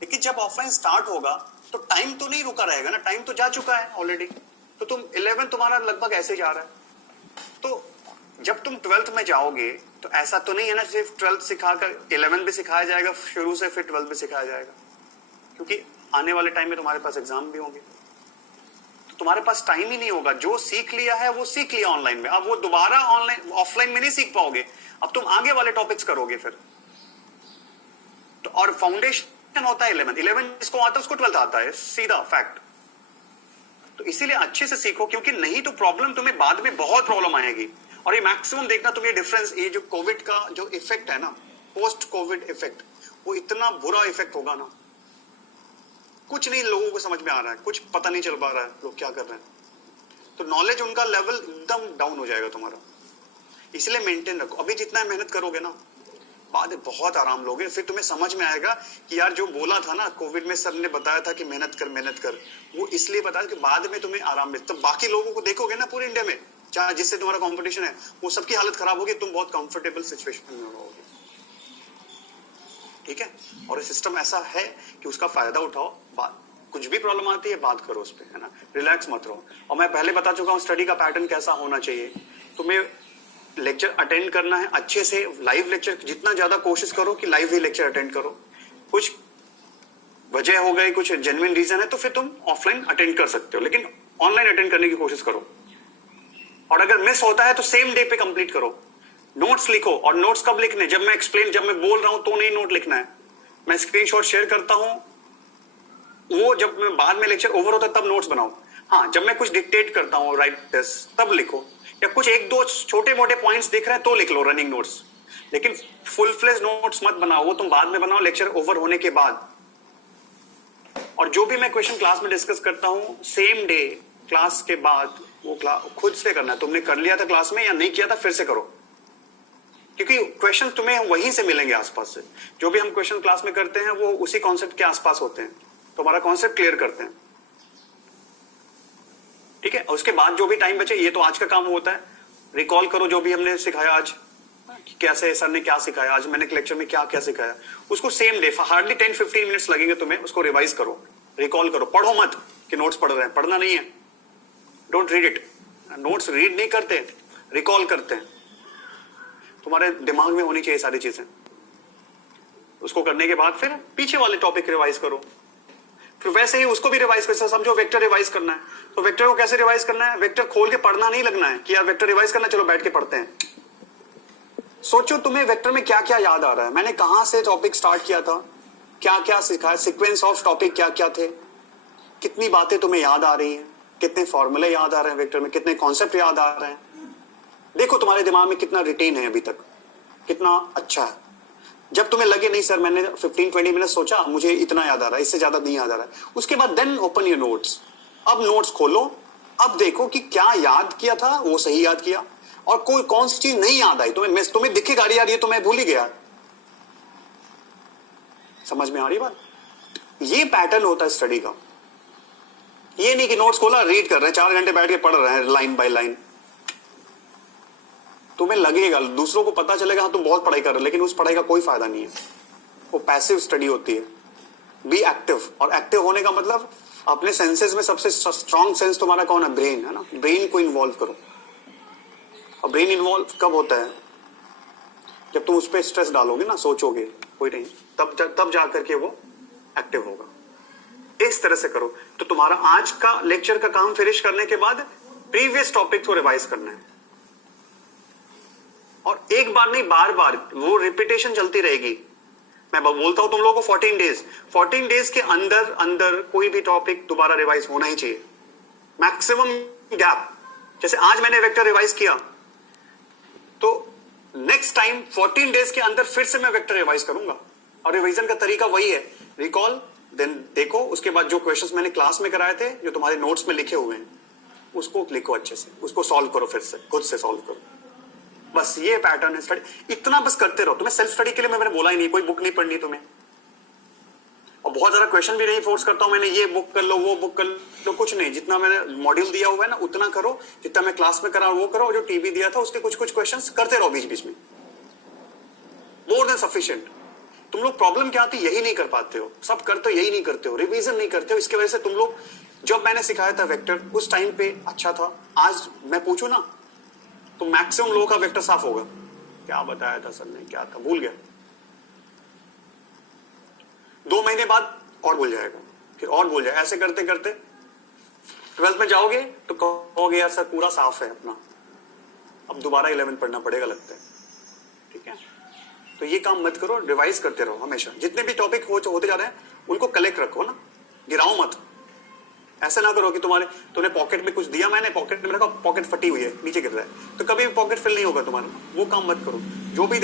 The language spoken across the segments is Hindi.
लेकिन जब ऑफलाइन स्टार्ट होगा तो टाइम तो नहीं रुका रहेगा ना, टाइम तो जा चुका है ऑलरेडी। तो तुम 11 तुम्हारा लगभग ऐसे जा रहा है। तो जब तुम 12th में जाओगे तो ऐसा तो नहीं है ना सिर्फ 12th सिखाकर 11 भी सिखाया जाएगा शुरू से, फिर 12th भी सिखाया जाएगा, क्योंकि आने वाले टाइम में तुम्हारे पास एग्जाम भी होंगे। तो तुम्हारे पास टाइम ही नहीं होगा। जो सीख लिया है वो सीख लिया ऑनलाइन में, अब वो दोबारा ऑनलाइन ऑफलाइन में नहीं सीख पाओगे। अब तुम आगे वाले टॉपिक्स करोगे फिर तो। और फाउंडेशन होता है 11 जिसको आता है उसको 12th आता है, सीधा फैक्ट। तो इसीलिए अच्छे से सीखो, क्योंकि नहीं तो प्रॉब्लम तुम्हें बाद में बहुत प्रॉब्लम आएगी। और ये मैक्सिमम देखना तुम, ये डिफरेंस, ये जो कोविड का जो इफेक्ट है ना, पोस्ट कोविड इफेक्ट, वो इतना बुरा इफेक्ट होगा ना, कुछ नहीं लोगों को समझ में आ रहा है, कुछ पता नहीं चल पा रहा है लोग क्या कर रहे हैं। तो नॉलेज उनका लेवल एकदम डाउन हो जाएगा तुम्हारा। इसलिए मेंटेन रखो। अभी जितना मेहनत करोगे ना, बाद में बहुत आराम लोगे। फिर तुम्हें समझ में आएगा कि यार जो बोला था ना कोविड में, सर ने बताया था कि मेहनत कर मेहनत कर, वो इसलिए बताया कि बाद में तुम्हें आराम मिले। तो बाकी लोगों को देखोगे ना पूरे इंडिया में, चाहे जिससे तुम्हारा कंपटीशन है, वो सबकी हालत खराब होगी, तुम बहुत कंफर्टेबल सिचुएशन में रहोगे। ठीक है। और सिस्टम ऐसा है कि उसका फायदा उठाओ। कुछ भी प्रॉब्लम आती है बात करो उस पर, है ना, रिलैक्स मत रहो। और मैं पहले बता चुका हूँ स्टडी का पैटर्न कैसा होना चाहिए। तुम्हें लेक्चर अटेंड करना है अच्छे से, लाइव लेक्चर जितना ज्यादा कोशिश करो कि लाइव ही लेक्चर अटेंड करो। कुछ वजह हो गई, कुछ जेन्युइन रीजन है तो फिर तुम ऑफलाइन अटेंड कर सकते हो, लेकिन ऑनलाइन अटेंड करने की कोशिश करो। और अगर मिस होता है तो सेम डे पे कंप्लीट करो। नोट्स लिखो। और नोट्स कब लिखने, जब मैं बोल रहा हूं तो नहीं नोट लिखना है। मैं स्क्रीनशॉट शेयर करता हूं, वो जब मैं बाद में लेक्चर ओवर होता है तब नोट्स बनाओ। हाँ, जब मैं कुछ डिक्टेट करता हूं राइट दिस तब लिखो, या कुछ एक दो छोटे मोटे पॉइंट्स दिख रहे हैं तो लिख लो रनिंग नोट्स, लेकिन फुल फ्लेज नोट्स मत बनाओ, वो तुम बाद में बनाओ लेक्चर ओवर होने के बाद। और जो भी मैं क्वेश्चन क्लास में डिस्कस करता हूं सेम डे क्लास के बाद वो खुद से करना है। तुमने कर लिया था क्लास में या नहीं किया था, फिर से करो, क्योंकि क्वेश्चन तुम्हें वहीं से मिलेंगे आसपास से। जो भी हम क्वेश्चन क्लास में करते हैं वो उसी कॉन्सेप्ट के आसपास होते हैं, तो हमारा कॉन्सेप्ट क्लियर करते हैं। ठीक है। उसके बाद जो भी टाइम बचे, ये तो आज का काम होता है, रिकॉल करो जो भी हमने सिखाया आज, कैसे सर ने क्या सिखाया आज, मैंने लेक्चर में क्या क्या सिखाया, उसको सेम डे हार्डली 10-15 मिनट्स लगेंगे तुम्हें, उसको रिवाइज करो, रिकॉल करो। पढ़ो मत कि नोट्स पढ़ रहे हैं, पढ़ना नहीं है। Don't read it. Notes read नहीं करते, रिकॉल करते हैं। तुम्हारे दिमाग में होनी चाहिए सारी चीजें। उसको करने के बाद फिर पीछे वाले टॉपिक रिवाइज करो, फिर वैसे ही उसको भी रिवाइज कर। समझो वेक्टर रिवाइज करना है, तो वेक्टर को कैसे रिवाइज करना है, वेक्टर खोल के पढ़ना नहीं लगना है कि यार वेक्टर रिवाइज करना, चलो बैठ के पढ़ते हैं। सोचो तुम्हें वेक्टर में क्या क्या याद आ रहा है, मैंने कहां से टॉपिक स्टार्ट किया था, क्या क्या सिखाया, सीक्वेंस ऑफ टॉपिक क्या क्या थे, कितनी बातें तुम्हें याद आ रही हैं, कितने फॉर्मूले याद आ रहे हैं वेक्टर में, कितने कॉन्सेप्ट याद आ रहे हैं। देखो तुम्हारे दिमाग में कितना रिटेन है अभी तक, कितना अच्छा है। जब तुम्हें लगे नहीं सर मैंने 15-20 मिनट सोचा, मुझे इतना याद आ रहा है, इससे ज्यादा नहीं याद आ रहा है, उसके बाद देन ओपन योर नोट्स। अब नोट्स खोलो, अब देखो कि क्या याद किया था वो सही याद किया, और कोई कौन सी चीज नहीं याद आई तुम्हें दिखे गाड़ी आ रही है तो मैं भूल ही गया। समझ में आ रही बात? ये पैटर्न होता है स्टडी का। ये नहीं कि नोट्स खोला रीड कर रहे हैं, 4 घंटे बैठ के पढ़ रहे हैं लाइन बाय लाइन। तुम्हें लगेगा, दूसरों को पता चलेगा हाँ तुम बहुत पढ़ाई कर रहे हो, लेकिन उस पढ़ाई का कोई फायदा नहीं है। वो पैसिव स्टडी होती है। Be active. और एक्टिव होने का मतलब अपने सेंसेस में सबसे स्ट्रॉन्ग सेंस तुम्हारा कौन है? ब्रेन, है ना। ब्रेन को इन्वॉल्व करो। और ब्रेन इन्वॉल्व कब होता है? जब तुम उस पर स्ट्रेस डालोगे ना, सोचोगे कोई नहीं, तब जा करके वो एक्टिव होगा। इस तरह से करो। तो तुम्हारा आज का लेक्चर का काम फिनिश करने के बाद प्रीवियस टॉपिक को रिवाइज करना है, और एक बार नहीं बार बार वो रिपीटेशन चलती रहेगी। मैं बोलता हूं तुम लोगों को 14 डेज के अंदर अंदर कोई भी टॉपिक दोबारा रिवाइज होना ही चाहिए। मैक्सिमम गैप, जैसे आज मैंने वेक्टर रिवाइज किया तो नेक्स्ट टाइम 14 डेज के अंदर फिर से मैं वेक्टर रिवाइज करूंगा। और रिवीजन का तरीका वही है, रिकॉल, देन देखो, उसके बाद जो क्वेश्चंस मैंने क्लास में कराए थे जो तुम्हारे नोट्स में लिखे हुए हैं उसको लिखो अच्छे से, उसको सॉल्व करो, फिर से खुद से सॉल्व करो। बस ये पैटर्न है स्टडी। इतना बस करते रहो। तुम्हें सेल्फ स्टडी के लिए मैंने बोला ही नहीं, कोई बुक नहीं पढ़नी तुम्हें, और बहुत ज्यादा क्वेश्चन भी नहीं फोर्स करता हूं मैंने, ये बुक कर लो वो बुक कर लो, कुछ नहीं। जितना मैंने मॉड्यूल दिया हुआ है ना उतना करो, जितना मैं क्लास में करा वो करो, जो टीवी दिया था उसके कुछ क्वेश्चंस करते रहो बीच बीच में, मोर देन सफिशिएंट। तुम लोग प्रॉब्लम क्या आती, यही नहीं कर पाते हो, सब करते हो यही नहीं करते हो, रिवीजन नहीं करते हो। इसकी वजह से तुम लोग, जब मैंने सिखाया था वेक्टर उस टाइम पे अच्छा था, आज मैं पूछू ना तो मैक्सिमम लोगों का वेक्टर साफ होगा, क्या बताया था सर ने, क्या था, भूल गया। 2 महीने बाद और भूल जाएगा, फिर और भूल जाएगा, ऐसे करते करते 12th में जाओगे तो कहोगे यार सर पूरा साफ है अपना, अब दोबारा 11 पढ़ना पड़ेगा लगता है। ठीक है, तो ये काम मत करो, रिवाइज करते रहो हमेशा। जितने भी टॉपिक होते जा रहे हैं उनको कलेक्ट रखो ना, गिराओ मत। ऐसा ना करो कि तूने पॉकेट में कुछ दिया, मैंने पॉकेट में रखा, पॉकेट फटी हुई है, नीचे गिर रहा है, तो कभी भी पॉकेट फिल नहीं होगा तुम्हारा। वो काम मत करो। जो भी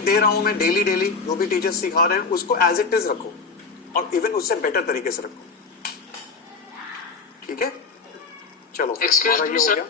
दे रहा हूं मैं डेली डेली, जो भी टीचर्स सिखा रहे हैं उसको एज इट इज रखो, और इवन उससे बेटर तरीके से रखो। ठीक है, चलो एक्सक्यूज मी सर,